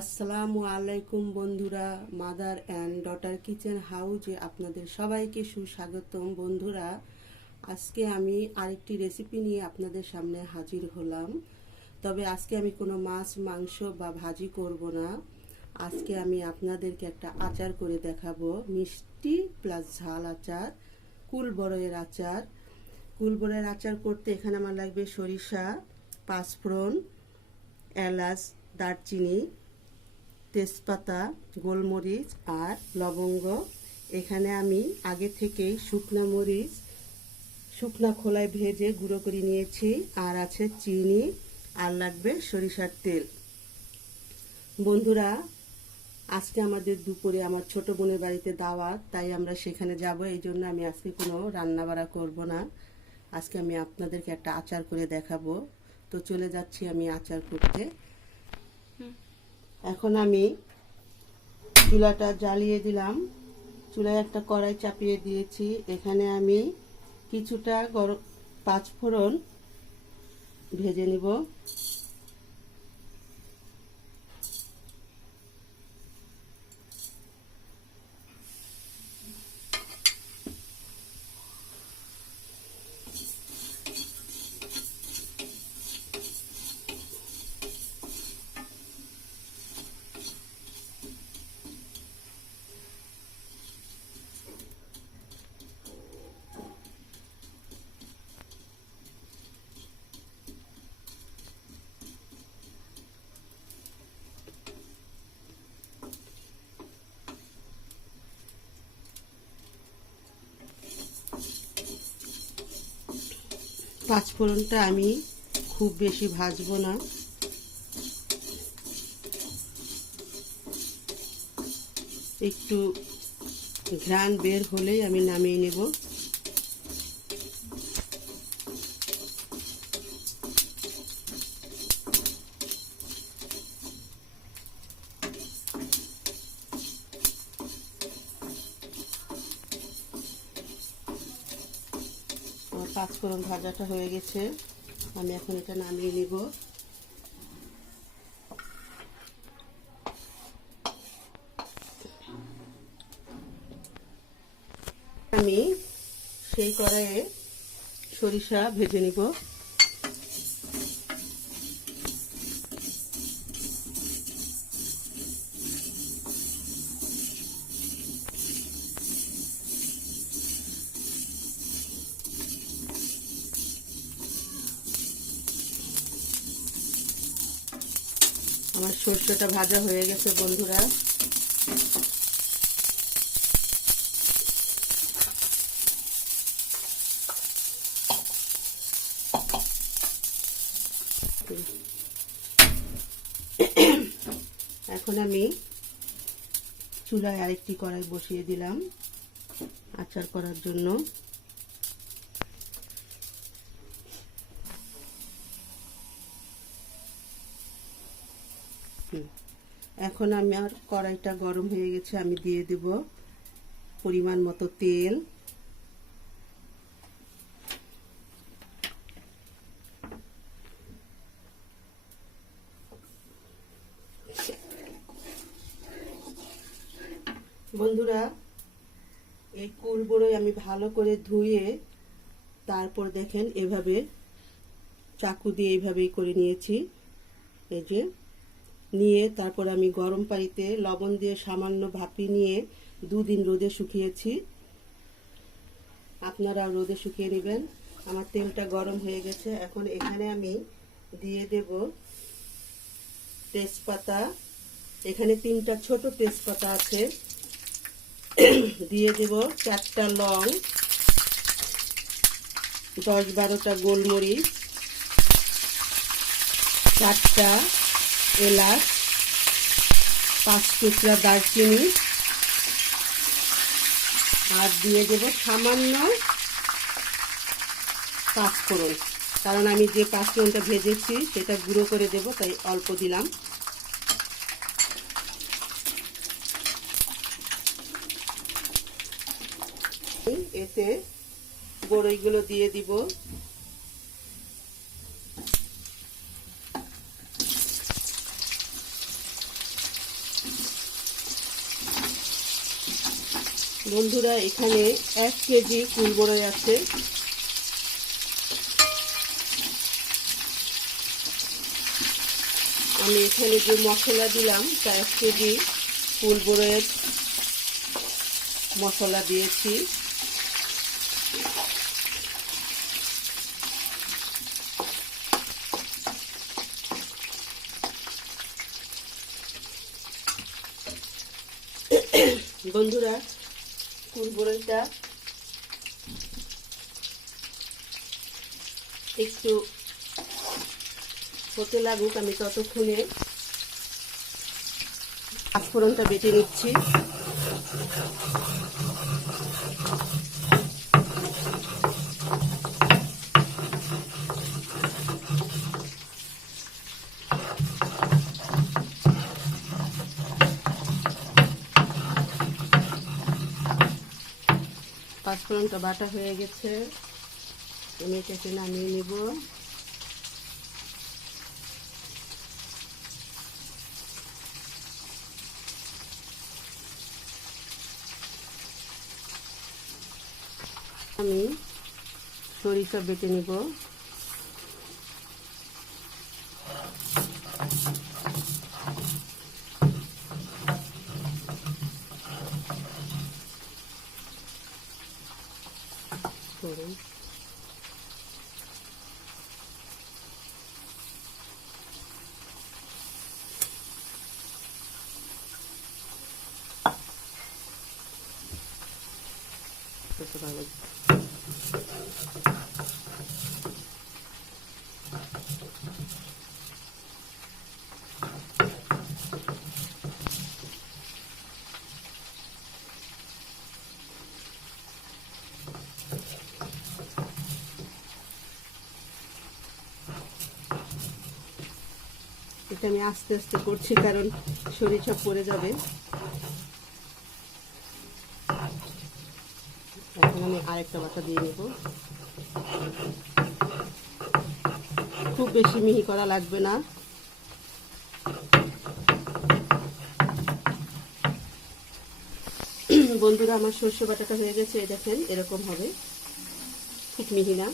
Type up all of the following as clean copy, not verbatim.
আসসালামু আলাইকুম বন্ধুরা, মাদার অ্যান্ড ডটার কিচেন হাউজে আপনাদের সবাইকে সুস্বাগতম। বন্ধুরা, আজকে আমি আরেকটি রেসিপি নিয়ে আপনাদের সামনে হাজির হলাম। তবে আজকে আমি কোনো মাছ, মাংস বা ভাজি করব না। আজকে আমি আপনাদেরকে একটা আচার করে দেখাবো, মিষ্টি প্লাস ঝাল আচার, কুল বড়ইয়ের আচার। কুল বড়ইয়ের আচার করতে এখানে আমার লাগবে সরিষা, পাঁচফোড়ন, এলাচ, দারচিনি, তেজপাতা, গোলমরিচ আর লবঙ্গ। এখানে আমি আগে থেকেই শুকনা মরিচ শুকনা খোলায় ভেজে গুঁড়ো করে নিয়েছি, আর আছে চিনি, আর লাগবে সরিষার তেল। বন্ধুরা, আজকে আমাদের দুপুরে আমার ছোট বোনের বাড়িতে দাওয়াত, তাই আমরা সেখানে যাব। এই জন্য আমি আজকে কোনো রান্না বাড়া করব না। আজকে আমি আপনাদেরকে একটা আচার করে দেখাবো। তো চলে যাচ্ছি আমি আচার করতে। এখন আমি চুলাটা জ্বালিয়ে দিলাম, চুলায় একটা কড়াই চাপিয়ে দিয়েছি। এখানে আমি কিছুটা পাঁচফোড়ন ভেজে নিব। পাঁচফোড়নটা আমি খুব বেশি ভাজবো না, একটু ঘ্রাণ বের হলেই আমি নামিয়ে নেব। আমার পাঁচফোড়ন ভাজাটা হয়ে গেছে, আমি এখন এটা নামিয়ে নেব। আমি সেই কড়াইয়ে সরিষা ভেজে নিব। আমার সরষেটা ভাজা হয়ে গেছে বন্ধুরা। এখন আমি চুলায় আরেকটি কড়াই বসিয়ে দিলাম আচার করার জন্য। এখন আমার কড়াইটা গরম হয়ে গেছে, আমি দিয়ে দেব পরিমাণ মতো তেল। বন্ধুরা, এই কুল বড়ই আমি ভালো করে ধুয়ে তারপর দেখেন এভাবে চাকু দিয়ে এইভাবেই করে নিয়েছি। এই যে নিয়ে তারপর আমি গরম পানিতে লবণ দিয়ে সামান্য ভাপিয়ে নিয়ে 2 দিন রোদে শুকিয়েছি। আপনারা রোদে শুকিয়ে নেবেন। আমার তেলটা গরম হয়ে গেছে, এখন এখানে আমি দিয়ে দেব তেজপাতা। এখানে 3টা ছোট তেজপাতা আছে। দিয়ে দেব 4টা লং, 10-12টা গোলমরিচ, 4টা এলাচ, 5 টুকরা দারচিনি, আর দিয়ে দেব সামান্য পাঁচফোড়ন। কারণ আমি যে পাঁচফোড়নটা ভেজেছি সেটা গুঁড়ো করে দেব, তাই অল্প দিলাম। এতে বড়ইগুলো দিয়ে দিব। বন্ধুরা, এখানে 1 কেজি কুল বড়ই আছে। আমি এখানে যে মশলা দিলাম তা 1 কেজি কুল বড়ইয়ের মশলা দিয়েছি। বন্ধুরা, কুল বড়ইটা একটু হতে লাগুক, আমি ততক্ষণে পাঁচফোড়নটা বেটে নিচ্ছি। পাঁচফোড়নটা বাটা হয়ে গেছে, আমি এটাকে নামিয়ে নিব। আমি সরিষা বেটে নিব। ভালো এটা আমি আস্তে আস্তে করছি, কারণ সরিষা পড়ে যাবে। এখন আমি আরেকটা বাটা দিয়ে নেব। খুব বেশি মিহি করা লাগবে না। বন্ধুরা, আমার সরষে বাটাটা হয়ে গেছে, দেখেন এরকম হবে, খুব মিহি না।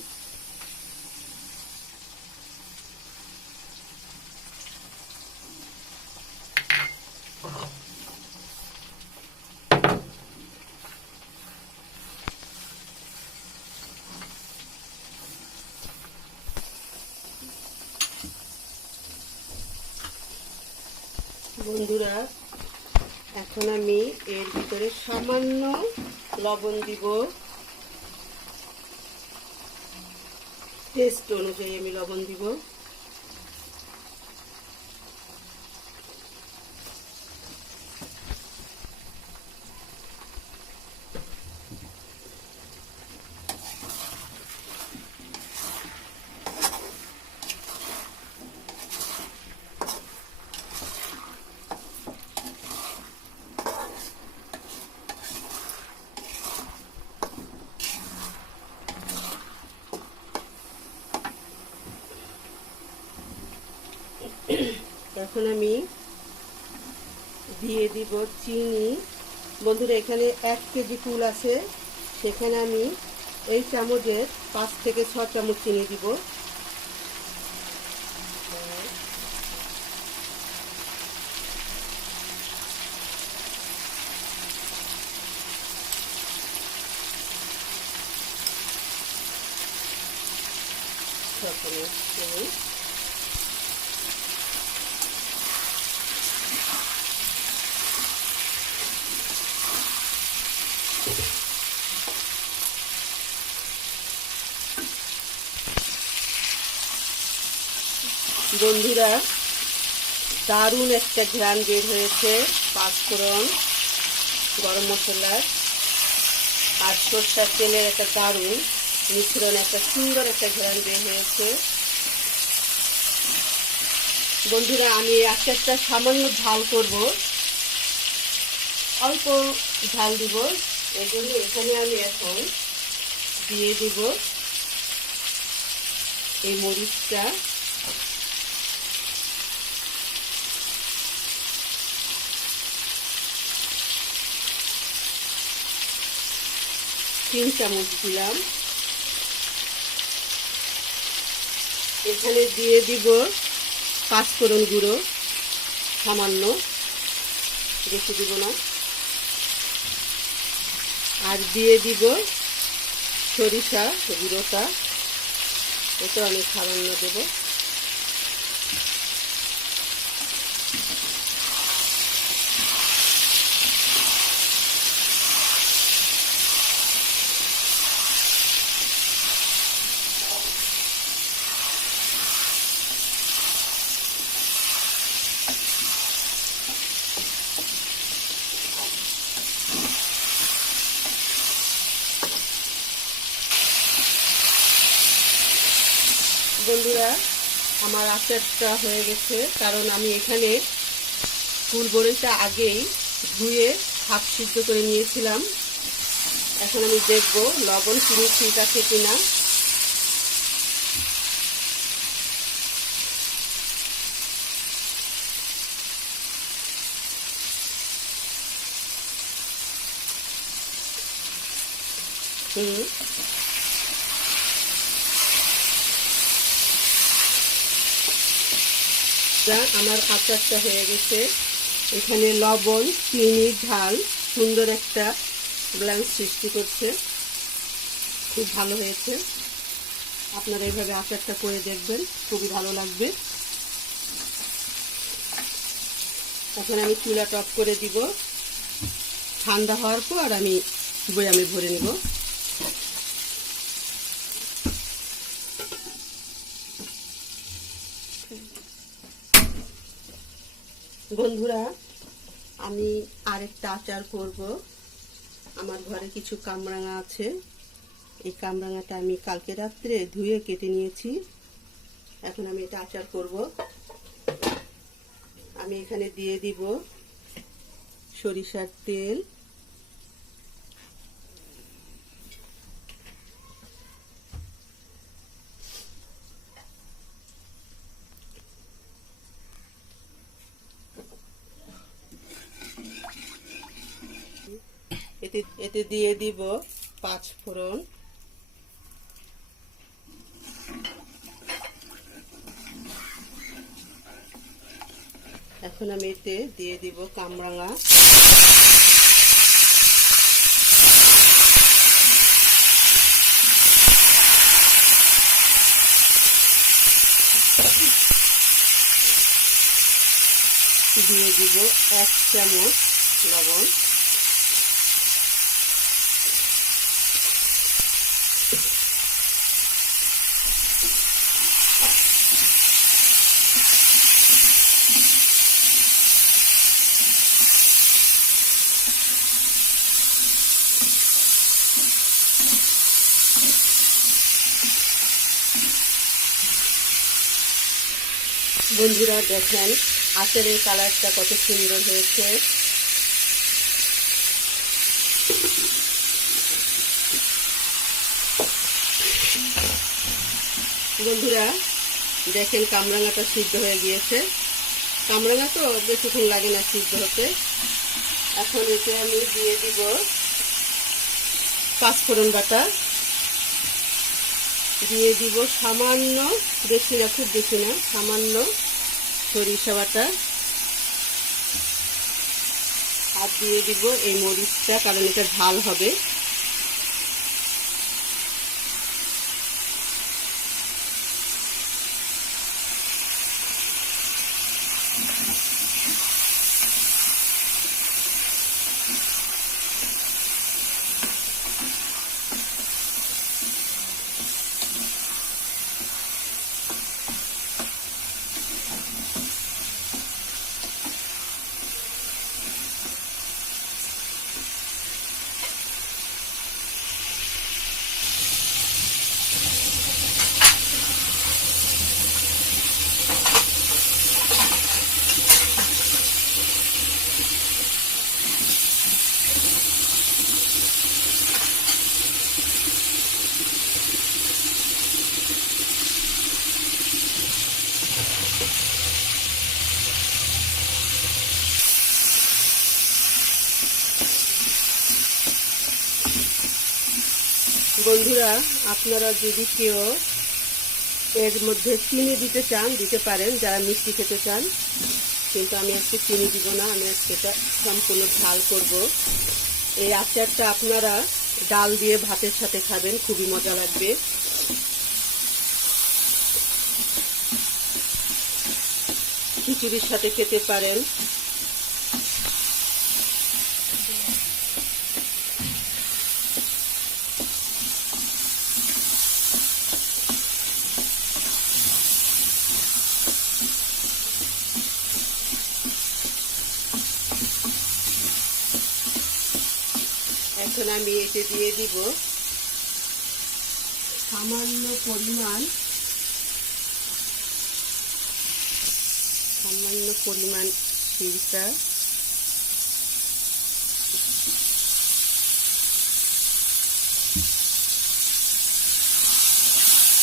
বন্ধুরা, এখন আমি এর ভিতরে সামান্য লবণ দিব, টেস্ট অনুযায়ী আমি লবণ দিব। এখন আমি দিয়ে দিব চিনি। বন্ধুরা, এখানে 1 কেজি কুল আছে, সেখানে আমি এই চামচের 5 থেকে 6 চামচ চিনি দিব। চিনি বন্ধুরা, দারুণ একটা ঘ্রাণ বের হয়েছে পাঁচফোড়ন, গরম মশলার আর সরষের তেলের একটা দারুণ মিশ্রণ, একটা সুন্দর একটা ঘ্রাণ বের হয়েছে। বন্ধুরা, আমি একটা সামান্য ঝাল করব, অল্প ঝাল দিব, এই জন্য এখানে আমি এখন দিয়ে দিব এই মরিচটা। 3 চামচ দিলাম। এখানে দিয়ে দিব পাঁচফোড়ন গুঁড়ো সামান্য, বেশি দিব না। আর দিয়ে দিব সরিষা গুঁড়োটা, এটা আমি সামান্য দেব। বন্ধুরা, আমার আচারটা হয়ে গেছে, কারণ আমি এখানে ফুল বড়িটা আগেই ধুয়ে হাফ সিদ্ধ করে নিয়েছিলাম। এখন আমি দেখব লবণ চিনি ঠিক আছে কিনা। আমার আচারটা হয়ে গেছে। এখানে লবণ চিনি ঝাল সুন্দর একটা ব্যালেন্স সৃষ্টি করছে, খুব ভালো হয়েছে। আপনারা এইভাবে আচারটা করে দেখবেন, খুবই ভালো লাগবে। এখন আমি চুলাটা অফ করে দিব। ঠান্ডা হওয়ার পর আমি বয়ামে ভরে নেব। বন্ধুরা, আমি আরেকটা আচার করব। আমার ঘরে কিছু কামরাঙা আছে, এই কামরাঙাটা আমি কালকে রাত্রে ধুয়ে কেটে নিয়েছি। এখন আমি এটা আচার করব। আমি এখানে দিয়ে দিব সরিষার তেল, এতে দিয়ে দিব পাঁচফোড়ন, এখন আমি এতে দিয়ে দিব কামরাঙা, দিয়ে দিব 1 চামচ লবণ, বন্ধুরা দেখেন আচারের কালারটা কত সুন্দর হয়েছে। বন্ধুরা দেখেন কামরাঙাটা সিদ্ধ হয়ে গিয়েছে। কামরাঙা তো বেশিক্ষণ লাগে না সিদ্ধ হতে। এখন এতে আমি দিয়ে দিব পাঁচফোড়ন বাটা, দিয়ে দিব সামান্য, বেশি না, খুব বেশি না, সামান্য সরিষা বাটা, আর দিয়ে দিব এই মরিচটা, কারণ এটা ঝাল হবে। বন্ধুরা, আপনারা যদি কেউ এর মধ্যে চিনি দিতে চান দিতে পারেন, যারা মিষ্টি খেতে চান, কিন্তু আমি আজকে চিনি দিব না। আমি আজকে এটা সম্পূর্ণ ঝাল করব। এই আচারটা আপনারা ডাল দিয়ে ভাতের সাথে খাবেন, খুবই মজা লাগবে। খিচুড়ির সাথে খেতে পারেন। এখন আমি এতে দিয়ে দিব সামান্য পরিমাণ সিরকা।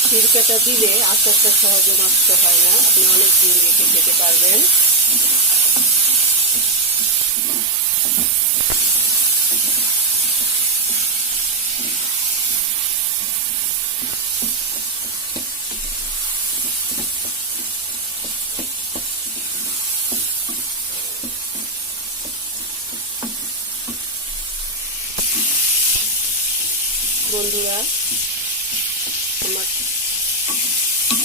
সিরকাটা দিলে আচারটা সহজে নষ্ট হয় না, আপনি অনেক দিন রেখে খেতে পারবেন। বন্ধুরা, আমার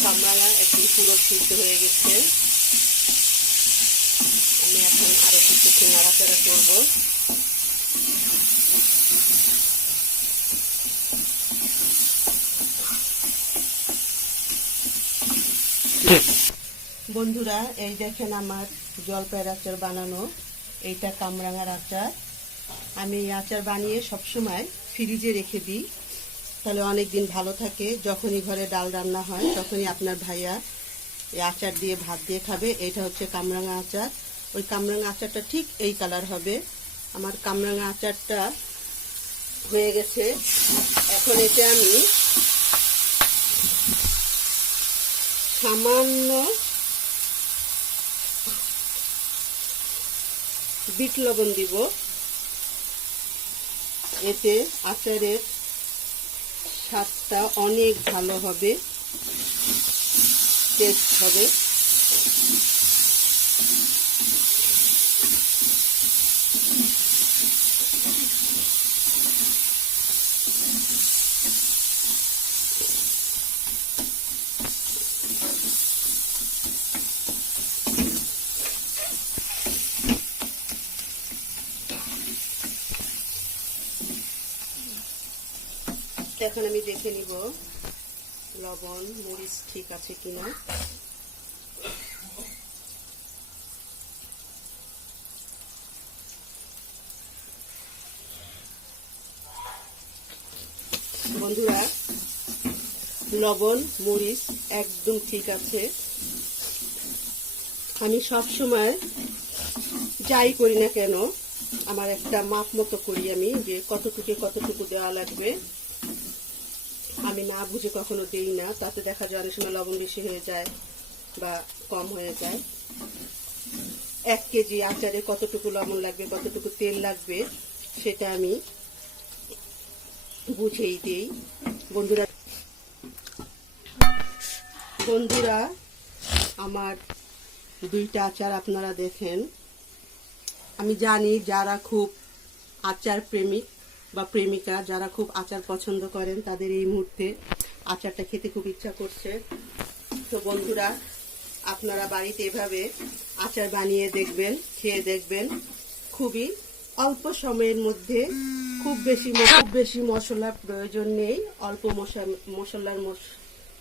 কামরাঙা একদম পুরো সিদ্ধ হয়ে গেছে। আমি এখন আরো কিছুক্ষণ নাড়াচাড়া করব। বন্ধুরা, এই দেখেন আমার জলপাইয়ের আচার বানানো। এইটা কামরাঙার আচার। আমি এই আচার বানিয়ে সবসময় ফ্রিজে রেখে দিই, তাহলে অনেক দিন ভালো থাকে। যখনই ঘরে ডাল রান্না হয় তখনই আপনার ভাইয়া এই আচার দিয়ে ভাত দিয়ে খাবে। এটা হচ্ছে কামরাঙা আচার। ওই কামরাঙা আচারটা ঠিক এই কালার হবে। আমার কামরাঙা আচারটা হয়ে গেছে। এখন এতে আমি সামান্য বিট লবণ দিব। এতে আচারের স্বাদটা অনেক ভালো হবে, টেস্ট হবে। এখন আমি দেখে নিব লবণ মরিচ ঠিক আছে কিনা। বন্ধুরা, লবণ মরিচ একদম ঠিক আছে। আমি সব সময় যাই করি না কেন আমার একটা মাপ মতো করি, আমি যে কতটুকু দেওয়া লাগবে। আমি না বুঝে কখনো দেই না, তাতে দেখা যায় অনেক সময় লবণ বেশি হয়ে যায় বা কম হয়ে যায়। 1 কেজি আচারে কতটুকু লবণ লাগবে, কতটুকু তেল লাগবে, সেটা আমি বুঝেই দেই। বন্ধুরা, আমার 2টা আচার আপনারা দেখেন। আমি জানি যারা খুব আচার প্রেমিক বা প্রেমিকা, যারা খুব আচার পছন্দ করেন, তাদের এই মুহূর্তে আচারটা খেতে খুব ইচ্ছা করছে। তো বন্ধুরা, আপনারা বাড়িতে এভাবে আচার বানিয়ে দেখবেন, খেয়ে দেখবেন। খুবই অল্প সময়ের মধ্যে, খুব বেশি মশলার প্রয়োজন নেই। অল্প মশলার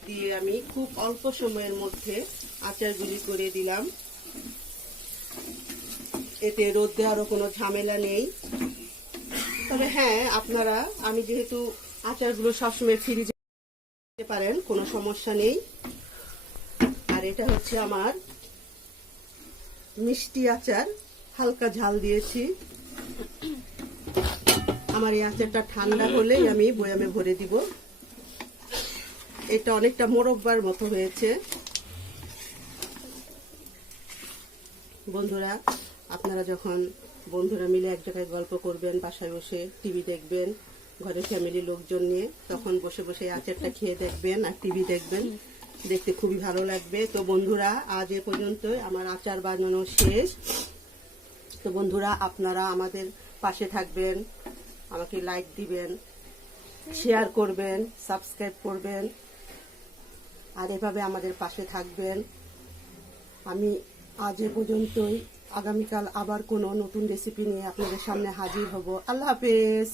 দিয়ে আমি খুব অল্প সময়ের মধ্যে আচারগুলি করে দিলাম। এতে রোদ দেওয়ারও কোনো ঝামেলা নেই। তবে হ্যাঁ, আপনারা, আমি যেহেতু আচারগুলো সবসময় ফ্রিজে রাখতে পারেন, কোনো সমস্যা নেই। আর এটা হচ্ছে আমার মিষ্টি আচার, হালকা ঝাল দিয়েছি। আমার এই আচারটা ঠান্ডা হলেই আমি বয়ামে ভরে দিব। এটা অনেকটা মোরব্বার মতো হয়েছে। বন্ধুরা, আপনারা যখন বন্ধুরা মিলে এক জায়গায় গল্প করবেন, বাসায় বসে টিভি দেখবেন, ঘরের ফ্যামিলির লোকজন নিয়ে, তখন বসে বসে আচারটা খেয়ে দেখবেন আর টিভি দেখবেন, দেখতে খুবই ভালো লাগবে। তো বন্ধুরা, আজ এ পর্যন্তই, আমার আচার বানানো শেষ। তো বন্ধুরা, আপনারা আমাদের পাশে থাকবেন, আমাকে লাইক দিবেন, শেয়ার করবেন, সাবস্ক্রাইব করবেন, আর এভাবে আমাদের পাশে থাকবেন। আমি আজ এ পর্যন্তই, আগামীকাল আবার কোনো নতুন রেসিপি নিয়ে আপনাদের সামনে হাজির হব। আল্লাহ হাফেজ।